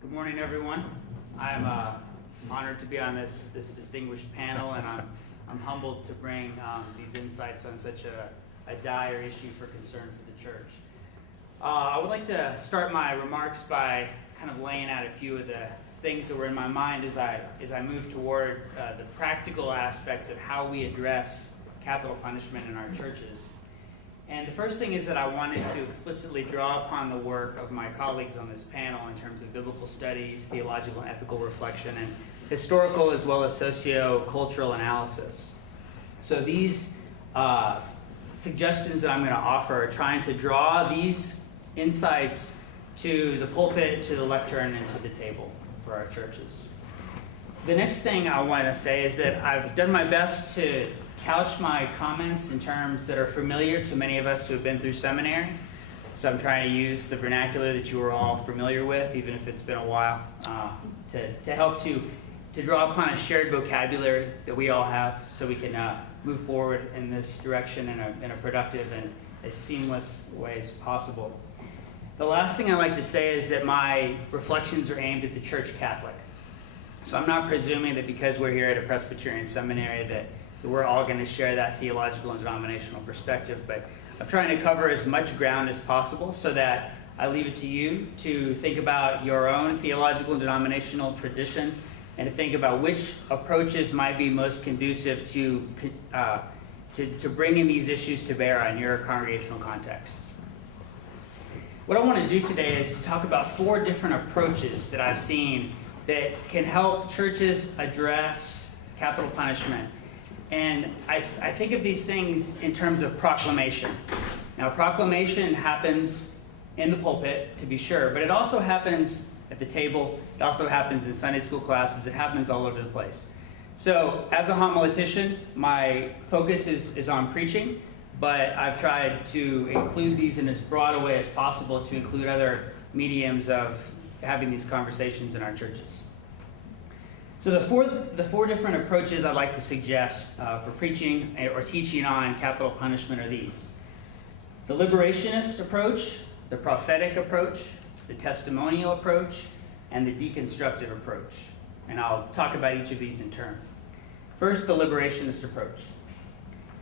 Good morning, everyone. I'm honored to be on this distinguished panel, and I'm humbled to bring these insights on such a dire issue for concern for the church. I would like to start my remarks by kind of laying out a few of the things that were in my mind as I move toward the practical aspects of how we address capital punishment in our churches. And the first thing is that I wanted to explicitly draw upon the work of my colleagues on this panel in terms of biblical studies, theological and ethical reflection, and historical as well as socio-cultural analysis. So these suggestions that I'm going to offer are trying to draw these insights to the pulpit, to the lectern, and to the table for our churches. The next thing I want to say is that I've done my best to couch my comments in terms that are familiar to many of us who have been through seminary. So I'm trying to use the vernacular that you are all familiar with, even if it's been a while, to help to draw upon a shared vocabulary that we all have so we can move forward in this direction in a productive and as seamless way as possible. The last thing I'd like to say is that my reflections are aimed at the Church Catholic. So I'm not presuming that because we're here at a Presbyterian seminary that we're all going to share that theological and denominational perspective, but I'm trying to cover as much ground as possible so that I leave it to you to think about your own theological and denominational tradition and to think about which approaches might be most conducive to bringing these issues to bear on your congregational contexts. What I want to do today is to talk about 4 different approaches that I've seen that can help churches address capital punishment. And I think of these things in terms of proclamation. Now, proclamation happens in the pulpit, to be sure, but it also happens at the table. It also happens in Sunday school classes. It happens all over the place. So, as a homiletician, my focus is on preaching, but I've tried to include these in as broad a way as possible to include other mediums of having these conversations in our churches. So the four different approaches I'd like to suggest for preaching or teaching on capital punishment are these: the Liberationist Approach, the Prophetic Approach, the Testimonial Approach, and the Deconstructive Approach. And I'll talk about each of these in turn. First, the Liberationist Approach.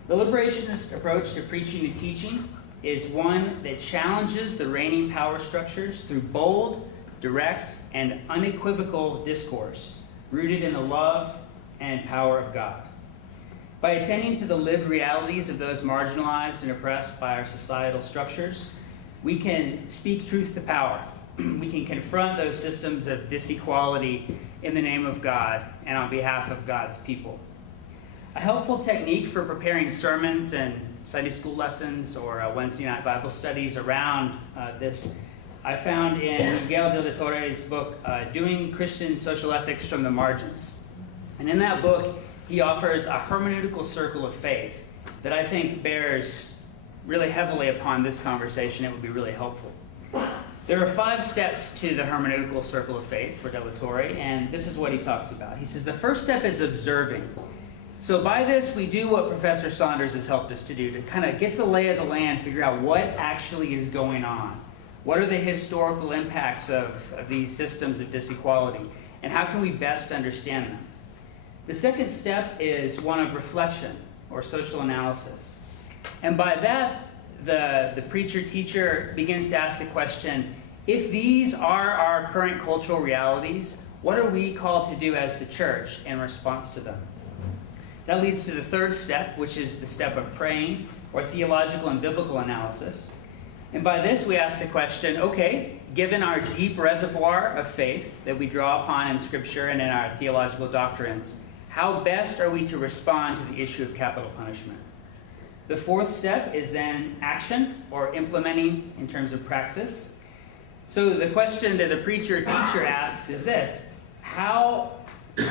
The Liberationist approach to preaching and teaching is one that challenges the reigning power structures through bold, direct, and unequivocal discourse, rooted in the love and power of God. By attending to the lived realities of those marginalized and oppressed by our societal structures, we can speak truth to power. We can confront those systems of disequality in the name of God and on behalf of God's people. A helpful technique for preparing sermons and Sunday school lessons or Wednesday night Bible studies around this I found in Miguel de la Torre's book, Doing Christian Social Ethics from the Margins. And in that book, he offers a hermeneutical circle of faith that I think bears really heavily upon this conversation. It would be really helpful. There are 5 steps to the hermeneutical circle of faith for de la Torre, and this is what he talks about. He says the first step is observing. So by this, we do what Professor Saunders has helped us to do, to kind of get the lay of the land, figure out what actually is going on. What are the historical impacts of these systems of disequality, and how can we best understand them? The second step is one of reflection or social analysis. And by that, the preacher-teacher begins to ask the question, if these are our current cultural realities, what are we called to do as the church in response to them? That leads to the third step, which is the step of praying or theological and biblical analysis. And by this, we ask the question, okay, given our deep reservoir of faith that we draw upon in Scripture and in our theological doctrines, how best are we to respond to the issue of capital punishment? The fourth step is then action, or implementing in terms of praxis. So the question that the preacher-teacher asks is this: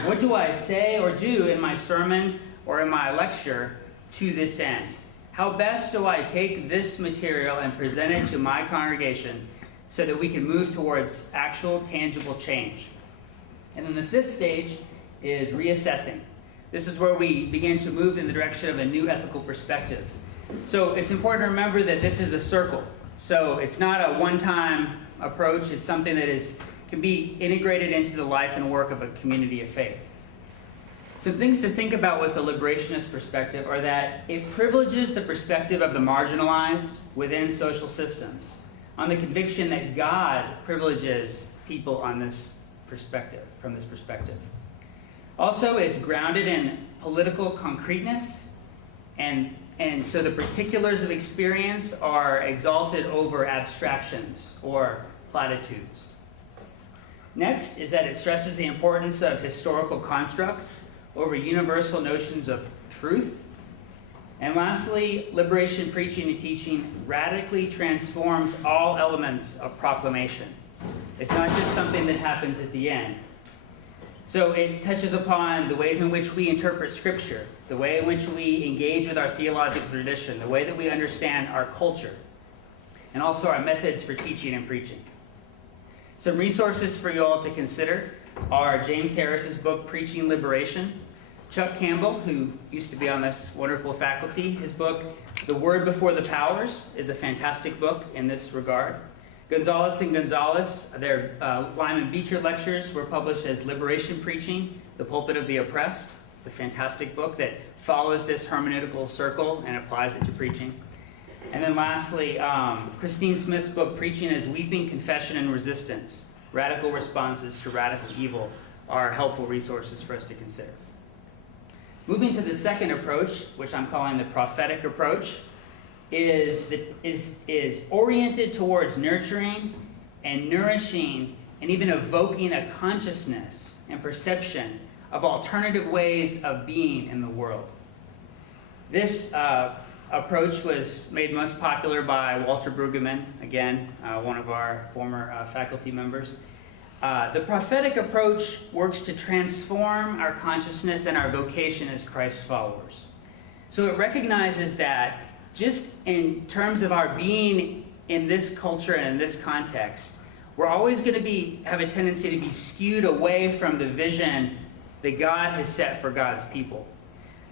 what do I say or do in my sermon or in my lecture to this end? How best do I take this material and present it to my congregation so that we can move towards actual, tangible change? And then the fifth stage is reassessing. This is where we begin to move in the direction of a new ethical perspective. So it's important to remember that this is a circle. So it's not a one-time approach. It's something that is can be integrated into the life and work of a community of faith. Some things to think about with the liberationist perspective are that it privileges the perspective of the marginalized within social systems, on the conviction that God privileges people on this perspective, from this perspective. Also, it's grounded in political concreteness, and so the particulars of experience are exalted over abstractions or platitudes. Next is that it stresses the importance of historical constructs over universal notions of truth. And lastly, liberation preaching and teaching radically transforms all elements of proclamation. It's not just something that happens at the end. So it touches upon the ways in which we interpret Scripture, the way in which we engage with our theological tradition, the way that we understand our culture, and also our methods for teaching and preaching. Some resources for you all to consider are James Harris's book, Preaching Liberation, Chuck Campbell, who used to be on this wonderful faculty, his book, The Word Before the Powers, is a fantastic book in this regard. Gonzalez and Gonzalez, their Lyman Beecher lectures were published as Liberation Preaching, The Pulpit of the Oppressed. It's a fantastic book that follows this hermeneutical circle and applies it to preaching. And then lastly, Christine Smith's book, Preaching as Weeping, Confession, and Resistance, Radical Responses to Radical Evil, are helpful resources for us to consider. Moving to the second approach, which I'm calling the prophetic approach, is oriented towards nurturing and nourishing and even evoking a consciousness and perception of alternative ways of being in the world. This approach was made most popular by Walter Brueggemann, again, one of our former faculty members. The prophetic approach works to transform our consciousness and our vocation as Christ followers. So it recognizes that just in terms of our being in this culture and in this context, we're always going to have a tendency to be skewed away from the vision that God has set for God's people.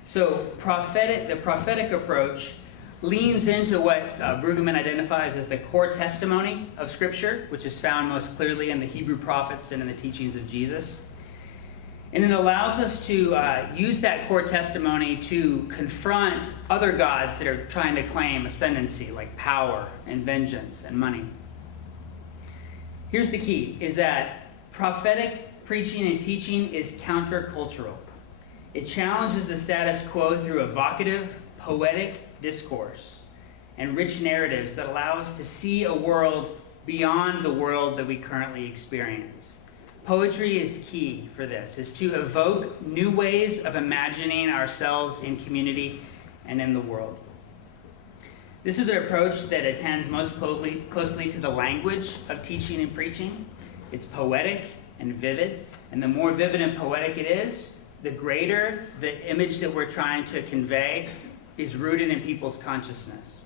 So the prophetic approach leans into what Brueggemann identifies as the core testimony of Scripture, which is found most clearly in the Hebrew prophets and in the teachings of Jesus. And it allows us to use that core testimony to confront other gods that are trying to claim ascendancy, like power and vengeance and money. Here's the key, is that prophetic preaching and teaching is countercultural. It challenges the status quo through evocative, poetic discourse and rich narratives that allow us to see a world beyond the world that we currently experience. Poetry is key for this, is to evoke new ways of imagining ourselves in community and in the world. This is an approach that attends most closely to the language of teaching and preaching. It's poetic and vivid, and the more vivid and poetic it is, the greater the image that we're trying to convey is rooted in people's consciousness.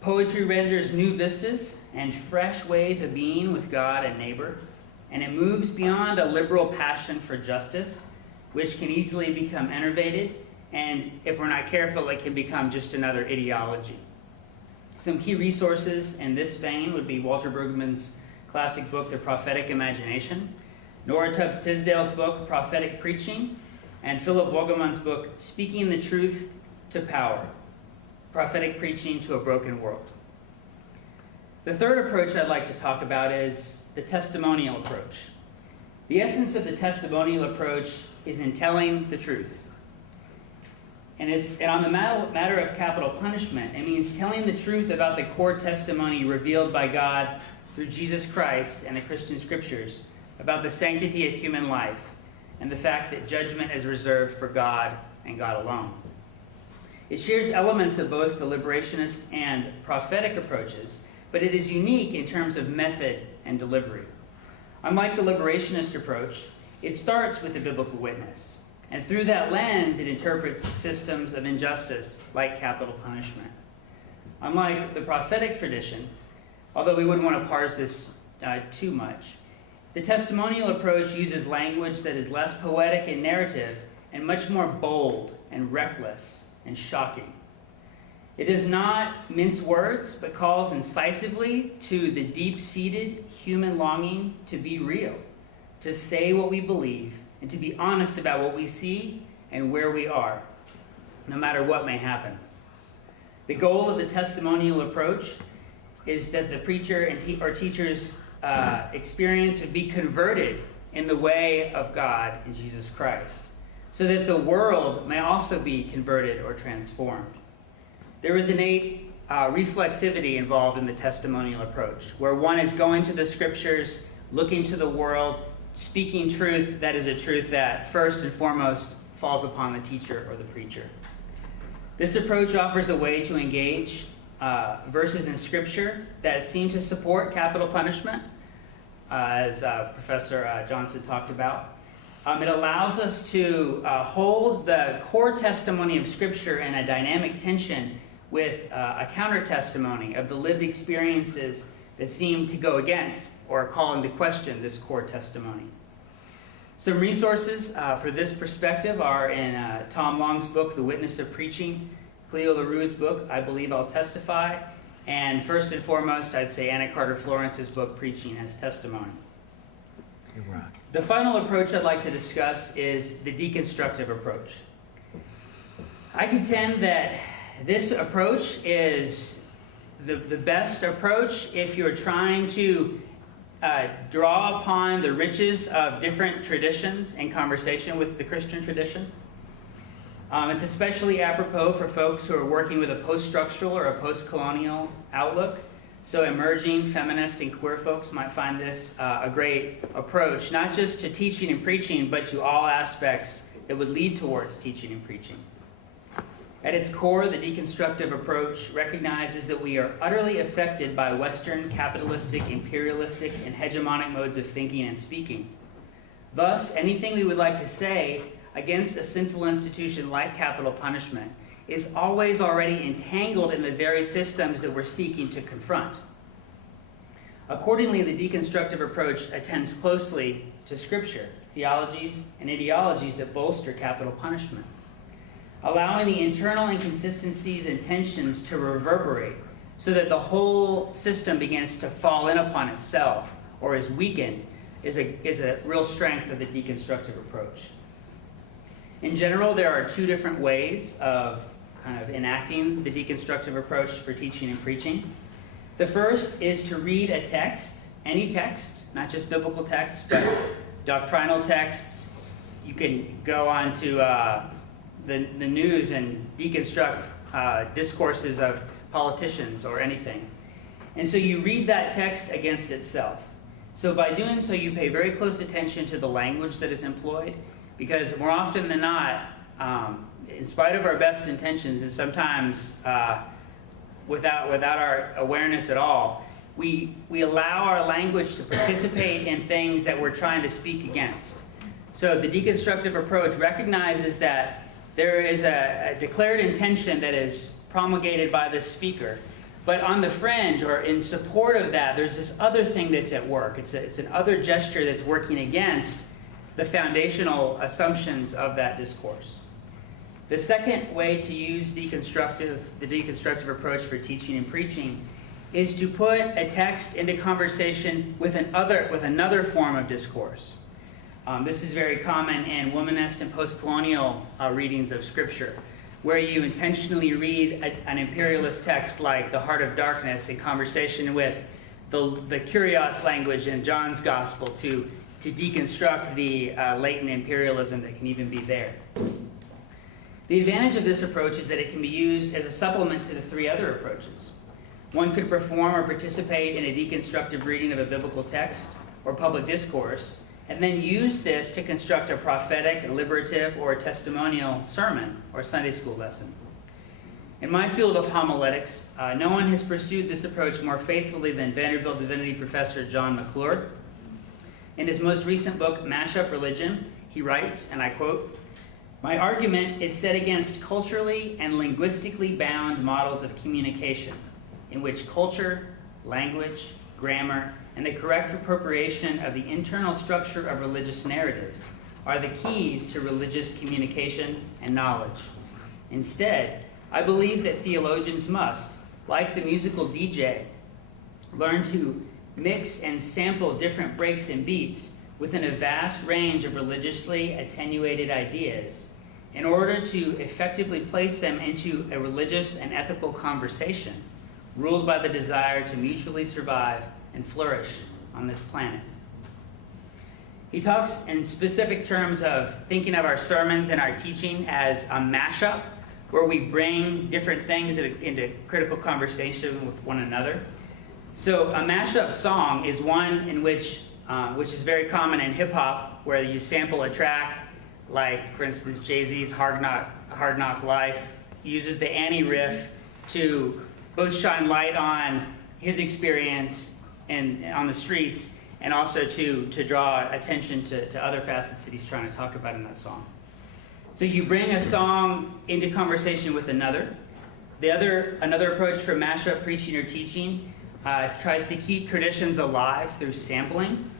Poetry renders new vistas and fresh ways of being with God and neighbor, and it moves beyond a liberal passion for justice, which can easily become enervated, and if we're not careful, it can become just another ideology. Some key resources in this vein would be Walter Brueggemann's classic book, The Prophetic Imagination, Nora Tubbs Tisdale's book, Prophetic Preaching, and Philip Wolgemann's book, Speaking the Truth to Power, Prophetic Preaching to a Broken World. The third approach I'd like to talk about is the testimonial approach. The essence of the testimonial approach is in telling the truth. And on the matter of capital punishment, it means telling the truth about the core testimony revealed by God through Jesus Christ and the Christian Scriptures about the sanctity of human life and the fact that judgment is reserved for God and God alone. It shares elements of both the liberationist and prophetic approaches, but it is unique in terms of method and delivery. Unlike the liberationist approach, it starts with the biblical witness, and through that lens, it interprets systems of injustice like capital punishment. Unlike the prophetic tradition, although we wouldn't want to parse this too much, the testimonial approach uses language that is less poetic and narrative and much more bold and reckless and shocking. It does not mince words, but calls incisively to the deep-seated human longing to be real, to say what we believe, and to be honest about what we see and where we are, no matter what may happen. The goal of the testimonial approach is that the preacher and or teacher's experience would be converted in the way of God in Jesus Christ, so that the world may also be converted or transformed. There is innate reflexivity involved in the testimonial approach, where one is going to the scriptures, looking to the world, speaking truth that is a truth that first and foremost falls upon the teacher or the preacher. This approach offers a way to engage verses in Scripture that seem to support capital punishment, as Professor Johnson talked about. It allows us to hold the core testimony of Scripture in a dynamic tension with a counter-testimony of the lived experiences that seem to go against or call into question this core testimony. Some resources for this perspective are in Tom Long's book, The Witness of Preaching, Cleo LaRue's book, I Believe I'll Testify, and first and foremost, I'd say Anna Carter Florence's book, Preaching as Testimony. The final approach I'd like to discuss is the deconstructive approach. I contend that this approach is the best approach if you're trying to draw upon the riches of different traditions in conversation with the Christian tradition. It's especially apropos for folks who are working with a post-structural or a post-colonial outlook. So emerging feminist and queer folks might find this a great approach, not just to teaching and preaching, but to all aspects that would lead towards teaching and preaching. At its core, the deconstructive approach recognizes that we are utterly affected by Western capitalistic, imperialistic, and hegemonic modes of thinking and speaking. Thus, anything we would like to say against a sinful institution like capital punishment is always already entangled in the very systems that we're seeking to confront. Accordingly, the deconstructive approach attends closely to Scripture, theologies, and ideologies that bolster capital punishment, allowing the internal inconsistencies and tensions to reverberate so that the whole system begins to fall in upon itself or is weakened is a real strength of the deconstructive approach. In general, there are two different ways of kind of enacting the deconstructive approach for teaching and preaching. The first is to read a text, any text, not just biblical texts, but doctrinal texts. You can go on to the news and deconstruct discourses of politicians or anything. And so you read that text against itself. So by doing so, you pay very close attention to the language that is employed, because more often than not, in spite of our best intentions, and sometimes without our awareness at all, we allow our language to participate in things that we're trying to speak against. So the deconstructive approach recognizes that there is a declared intention that is promulgated by the speaker, but on the fringe or in support of that, there's this other thing that's at work. It's an other gesture that's working against the foundational assumptions of that discourse. The second way to use the deconstructive approach for teaching and preaching is to put a text into conversation with another form of discourse. This is very common in womanist and post-colonial readings of Scripture, where you intentionally read an imperialist text like the Heart of Darkness in conversation with the Kurios language in John's Gospel to deconstruct the latent imperialism that can even be there. The advantage of this approach is that it can be used as a supplement to the three other approaches. One could perform or participate in a deconstructive reading of a biblical text or public discourse, and then use this to construct a prophetic, liberative, or testimonial sermon or Sunday school lesson. In my field of homiletics, no one has pursued this approach more faithfully than Vanderbilt Divinity professor John McClure. In his most recent book, Mashup Religion, he writes, and I quote, "My argument is set against culturally and linguistically bound models of communication, in which culture, language, grammar, and the correct appropriation of the internal structure of religious narratives are the keys to religious communication and knowledge. Instead, I believe that theologians must, like the musical DJ, learn to mix and sample different breaks and beats within a vast range of religiously attenuated ideas in order to effectively place them into a religious and ethical conversation ruled by the desire to mutually survive and flourish on this planet. He talks in specific terms of thinking of our sermons and our teaching as a mashup, where we bring different things into critical conversation with one another. So a mashup song is one in which is very common in hip hop, where you sample a track, like for instance Jay-Z's Hard Knock Life uses the Annie riff to both shine light on his experience and on the streets, and also to draw attention to other facets that he's trying to talk about in that song. So you bring a song into conversation with another. Another approach for mashup preaching or teaching tries to keep traditions alive through sampling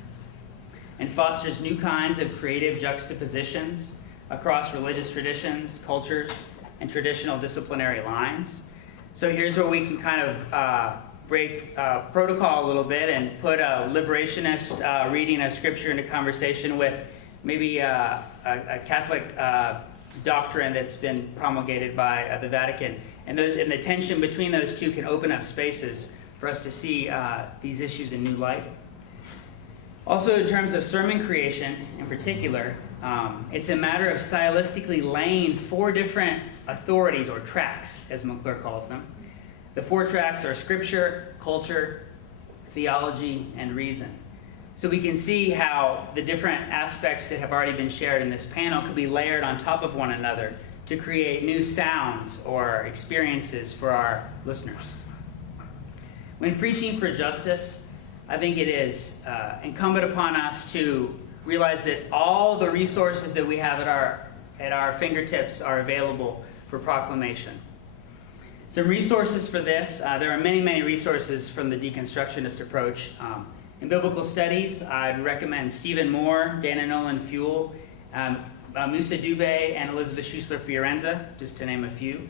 and fosters new kinds of creative juxtapositions across religious traditions, cultures, and traditional disciplinary lines. So here's where we can kind of break protocol a little bit and put a liberationist reading of scripture into conversation with maybe a Catholic doctrine that's been promulgated by the Vatican. And the tension between those two can open up spaces for us to see these issues in new light. Also, in terms of sermon creation in particular, it's a matter of stylistically laying 4 different authorities, or tracks, as McClure calls them. The 4 tracks are scripture, culture, theology, and reason. So we can see how the different aspects that have already been shared in this panel could be layered on top of one another to create new sounds or experiences for our listeners. When preaching for justice, I think it is incumbent upon us to realize that all the resources that we have at our fingertips are available for proclamation. Some resources for this, there are many, many resources from the Deconstructionist Approach. In biblical studies, I'd recommend Stephen Moore, Dana Nolan Fuel, Musa Dubé, and Elizabeth Schussler Fiorenza, just to name a few.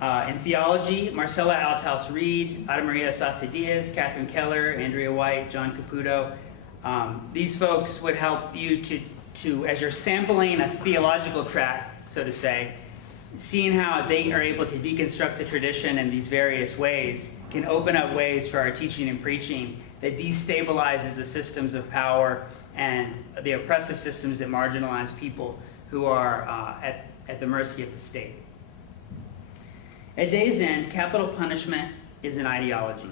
In theology, Marcella Althaus Reed, Ada Maria Sasa Diaz, Catherine Keller, Andrea White, John Caputo. These folks would help you to, as you're sampling a theological track, so to say, seeing how they are able to deconstruct the tradition in these various ways can open up ways for our teaching and preaching that destabilizes the systems of power and the oppressive systems that marginalize people who are at the mercy of the state. At day's end, capital punishment is an ideology.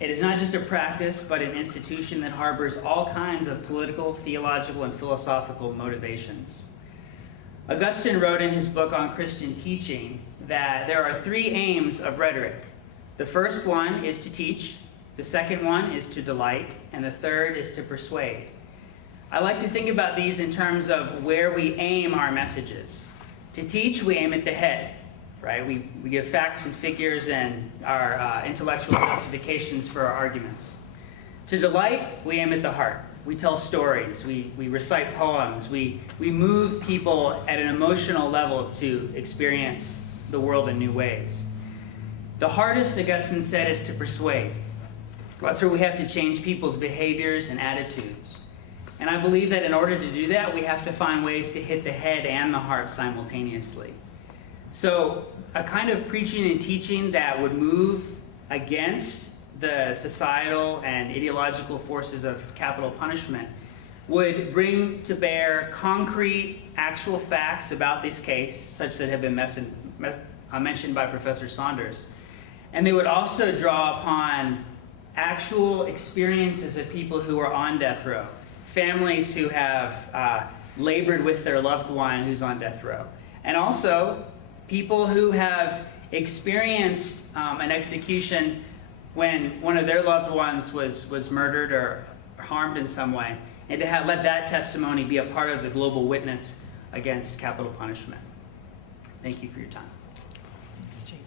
It is not just a practice, but an institution that harbors all kinds of political, theological, and philosophical motivations. Augustine wrote in his book on Christian teaching that there are 3 aims of rhetoric. The first one is to teach, the second one is to delight, and the third is to persuade. I like to think about these in terms of where we aim our messages. To teach, we aim at the head, right? We give facts and figures and our intellectual justifications for our arguments. To delight, we aim at the heart. We tell stories, we recite poems, we move people at an emotional level to experience the world in new ways. The hardest, Augustine said, is to persuade. That's where we have to change people's behaviors and attitudes. And I believe that in order to do that, we have to find ways to hit the head and the heart simultaneously. So a kind of preaching and teaching that would move against the societal and ideological forces of capital punishment would bring to bear concrete, actual facts about this case, such that have been mentioned by Professor Saunders. And they would also draw upon actual experiences of people who are on death row, families who have labored with their loved one who's on death row, and also people who have experienced an execution when one of their loved ones was murdered or harmed in some way, and to let that testimony be a part of the global witness against capital punishment. Thank you for your time. Thanks, Jake.